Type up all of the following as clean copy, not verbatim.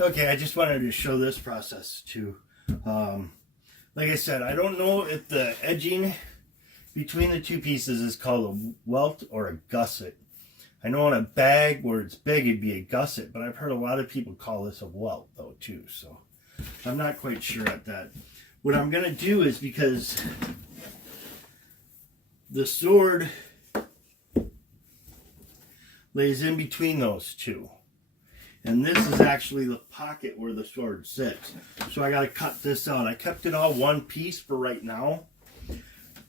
Okay, I just wanted to show this process too. Like I said, I don't know if the edging between the two pieces is called a welt or a gusset. I know in a bag where it's big it'd be a gusset, but I've heard a lot of people call this a welt though too, so I'm not quite sure at that. What I'm going to do is, because the sword lays in between those two, and this is actually the pocket where the sword sits, so I got to cut this out. I kept it all one piece for right now,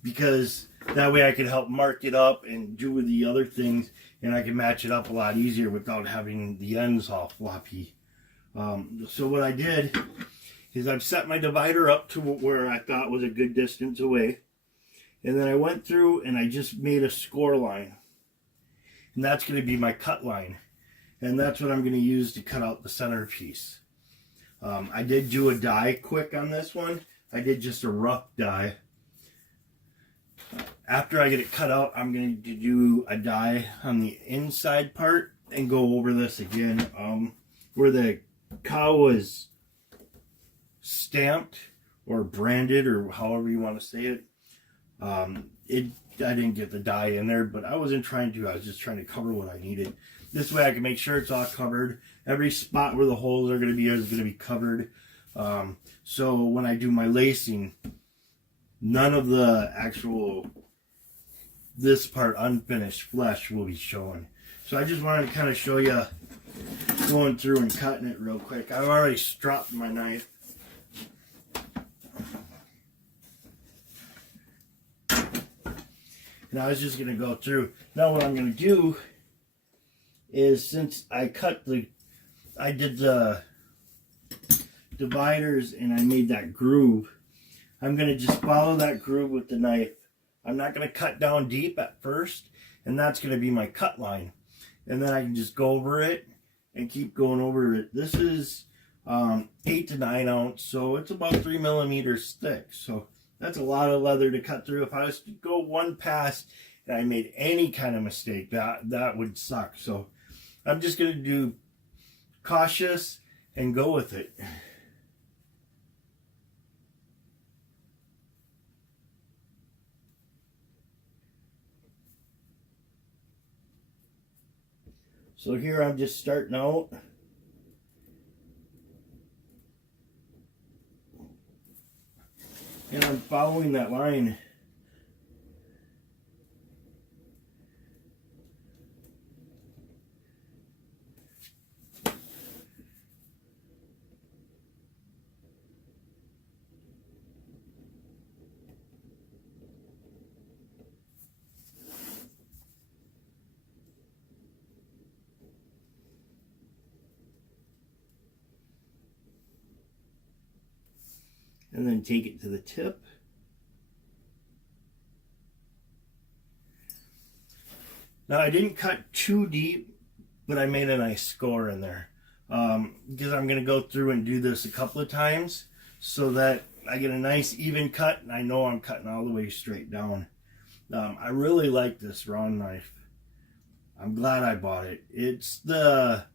because that way I could help mark it up and do with the other things, and I can match it up a lot easier without having the ends all floppy. So what I did is I've set my divider up to where I thought was a good distance away, and then I went through and I just made a score line, and that's going to be my cut line, and that's what I'm going to use to cut out the centerpiece. I did do a die quick on this one. I did just a rough die. After I get it cut out, I'm going to do a die on the inside part and go over this again. Where the cow was stamped or branded, or however you want to say it, I didn't get the die in there, but I wasn't trying to. I was just trying to cover what I needed. This way I can make sure it's all covered. Every spot where the holes are going to be is going to be covered. So when I do my lacing, none of the actual, this part, unfinished flesh, will be showing. So I just wanted to kind of show you going through and cutting it real quick. I've already stropped my knife. And I was just going to go through. Now what I'm going to do is, since I did the dividers and I made that groove, I'm going to just follow that groove with the knife. I'm not going to cut down deep at first, and that's going to be my cut line. And then I can just go over it and keep going over it. This is 8 to 9 ounce, so it's about 3 millimeters thick. So that's a lot of leather to cut through. If I was to go one pass and I made any kind of mistake, that would suck. So I'm just going to do cautious and go with it. So here I'm just starting out. And I'm following that line. And then take it to the tip. Now I didn't cut too deep, but I made a nice score in there. Because I'm going to go through and do this a couple of times so that I get a nice even cut, and I know I'm cutting all the way straight down. I really like this round knife. I'm glad I bought it. It's the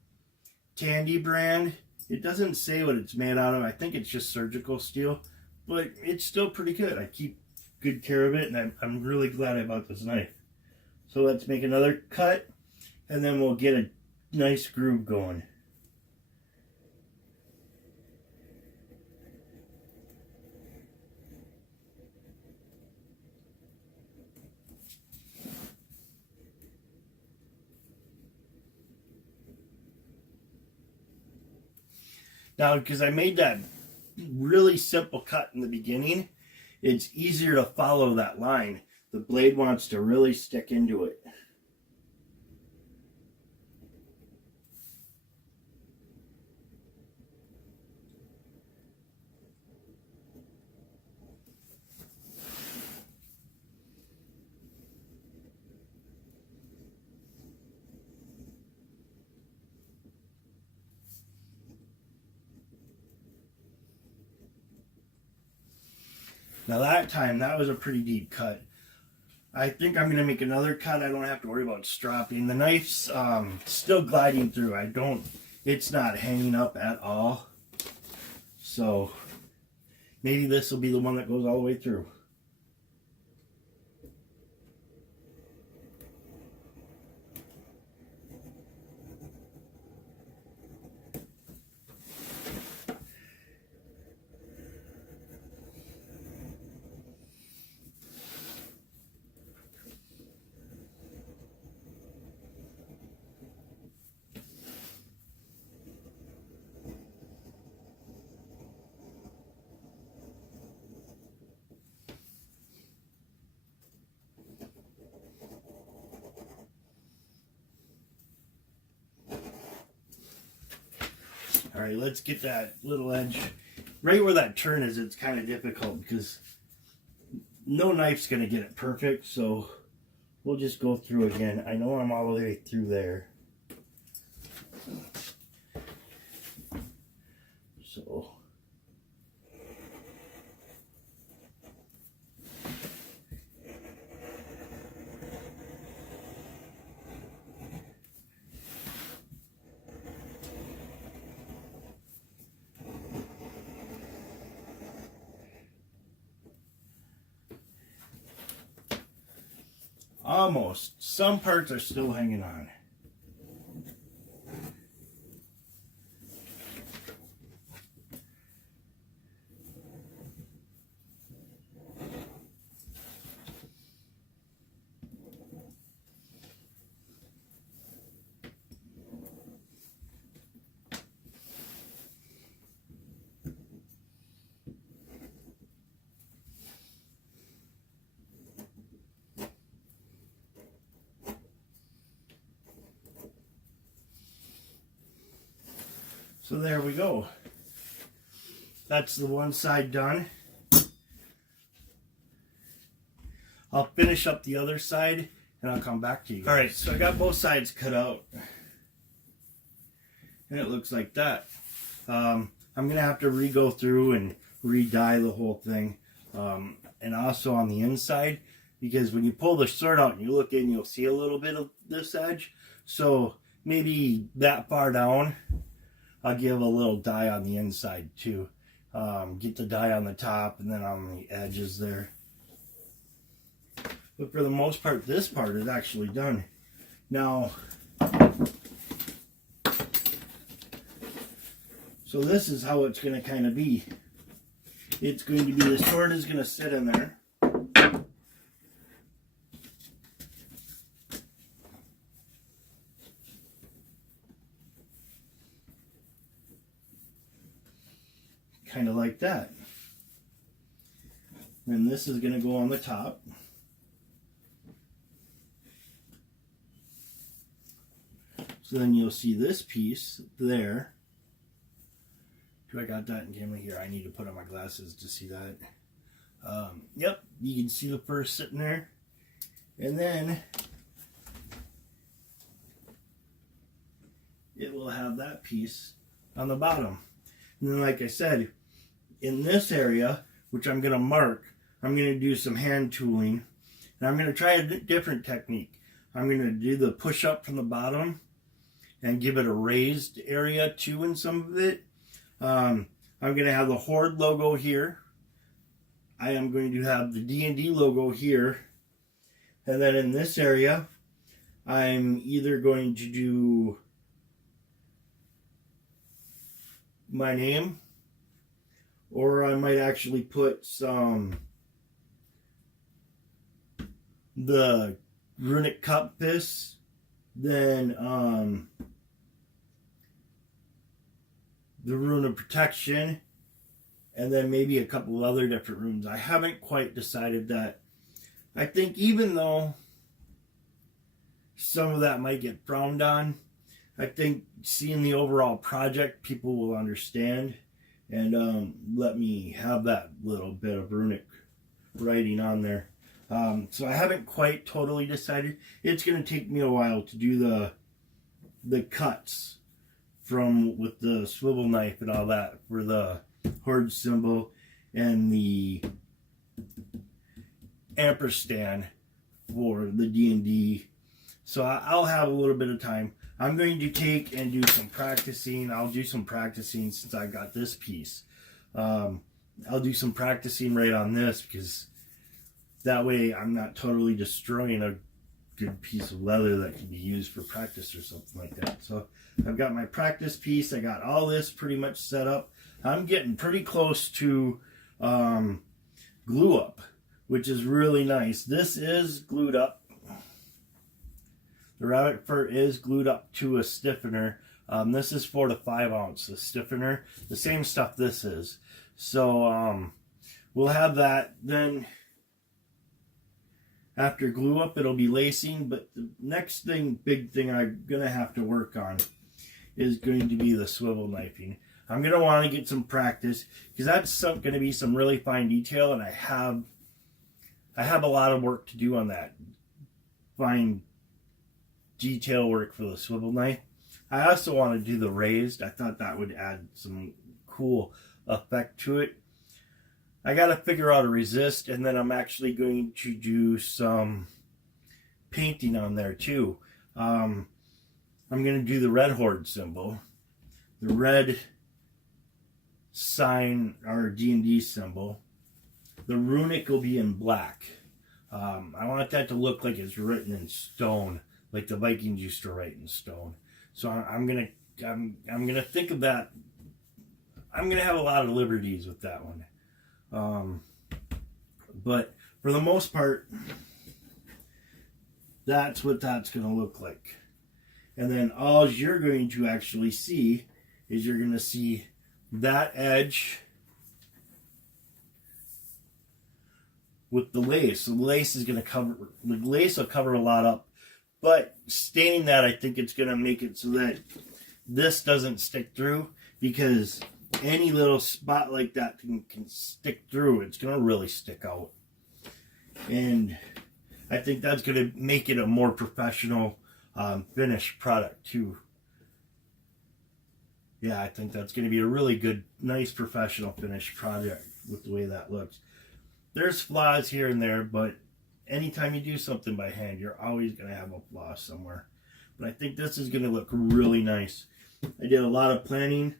Tandy brand. It doesn't say what it's made out of. I think it's just surgical steel, but it's still pretty good. I keep good care of it, and I'm really glad I bought this knife. So let's make another cut, and then we'll get a nice groove going. Now, because I made that really simple cut in the beginning, it's easier to follow that line. The blade wants to really stick into it. Now that was a pretty deep cut. I think I'm going to make another cut. I don't have to worry about stropping. The knife's still gliding through. it's not hanging up at all. So maybe this will be the one that goes all the way through. All right, let's get that little edge right where that turn is. It's kind of difficult because no knife's going to get it perfect, so we'll just go through again. I know I'm all the way through there. So almost. Some parts are still hanging on. So there we go. That's the one side done. I'll finish up the other side and I'll come back to you guys. All right, so I got both sides cut out. And it looks like that. I'm going to have to re-go through and re-dye the whole thing. And also on the inside, because when you pull the sword out and you look in, you'll see a little bit of this edge. So maybe that far down, I'll give a little dye on the inside too. Get the dye on the top and then on the edges there. But for the most part, this part is actually done. Now, so this is how it's going to kind of be. It's going to be, the sword is going to sit in there. Kind of like that. And this is going to go on the top. So then you'll see this piece there. Do I got that in camera here? I need to put on my glasses to see that. Yep, you can see the first sitting there. And then it will have that piece on the bottom. And then, like I said, in this area, which I'm going to mark, I'm going to do some hand tooling. And I'm going to try a different technique. I'm going to do the push up from the bottom and give it a raised area too in some of it. I'm going to have the Horde logo here. I am going to have the D&D logo here. And then in this area, I'm either going to do my name, or I might actually put some the runic compass, then the rune of protection, and then maybe a couple other different runes. I haven't quite decided that. I think even though some of that might get frowned on, I think seeing the overall project, people will understand and let me have that little bit of runic writing on there. So I haven't quite totally decided. It's going to take me a while to do the cuts from with the swivel knife and all that for the Horde symbol and the ampersand for the D&D. So I'll have a little bit of time. I'm going to take and do some practicing. I'll do some practicing since I got this piece. I'll do some practicing right on this, because that way I'm not totally destroying a good piece of leather that can be used for practice or something like that. So I've got my practice piece. I got all this pretty much set up. I'm getting pretty close to glue up, which is really nice. This is glued up. The rabbit fur is glued up to a stiffener. This is 4 to 5 ounce, the stiffener. The same stuff this is. So we'll have that. Then after glue up, it'll be lacing. But the next thing, big thing I'm going to have to work on is going to be the swivel knifing. I'm going to want to get some practice, because that's going to be some really fine detail, and I have a lot of work to do on that. Fine detail work for the swivel knife. I also want to do the raised. I thought that would add some cool effect to it. I got to figure out a resist, and then I'm actually going to do some painting on there too. I'm going to do the red horde symbol, the red sign or D&D symbol. The runic will be in black. I want that to look like it's written in stone, like the Vikings used to write in stone. So I'm gonna think of that. I'm gonna have a lot of liberties with that one. But for the most part, that's what that's gonna look like. And then all you're going to actually see is you're gonna see that edge with the lace. So the lace is gonna cover. The lace will cover a lot up. But staining that, I think it's going to make it so that this doesn't stick through, because any little spot like that can stick through. It's going to really stick out. And I think that's going to make it a more professional finished product too. Yeah, I think that's going to be a really good, nice professional finished project with the way that looks. There's flaws here and there, but anytime you do something by hand, you're always going to have a flaw somewhere. But I think this is going to look really nice. I did a lot of planning,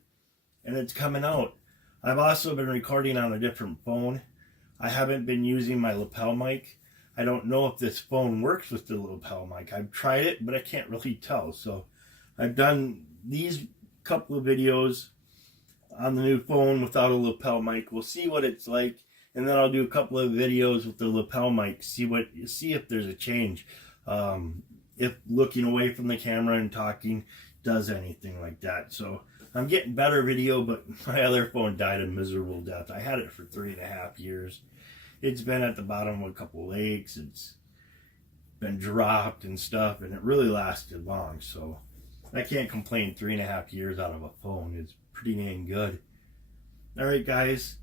and it's coming out. I've also been recording on a different phone. I haven't been using my lapel mic. I don't know if this phone works with the lapel mic. I've tried it, but I can't really tell. So I've done these couple of videos on the new phone without a lapel mic. We'll see what it's like. And then I'll do a couple of videos with the lapel mic, see if there's a change. If looking away from the camera and talking does anything like that. So I'm getting better video, but my other phone died a miserable death. I had it for 3.5 years. It's been at the bottom of a couple of lakes. It's been dropped and stuff, and it really lasted long. So I can't complain. 3.5 years out of a phone is pretty dang good. All right, guys.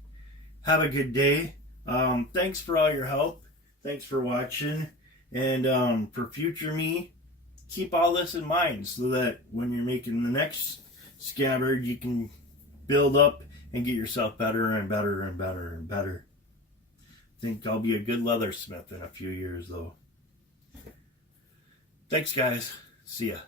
Have a good day. Thanks for all your help. Thanks for watching. And for future me, keep all this in mind so that when you're making the next scabbard, you can build up and get yourself better and better and better and better. I think I'll be a good leathersmith in a few years, though. Thanks, guys. See ya.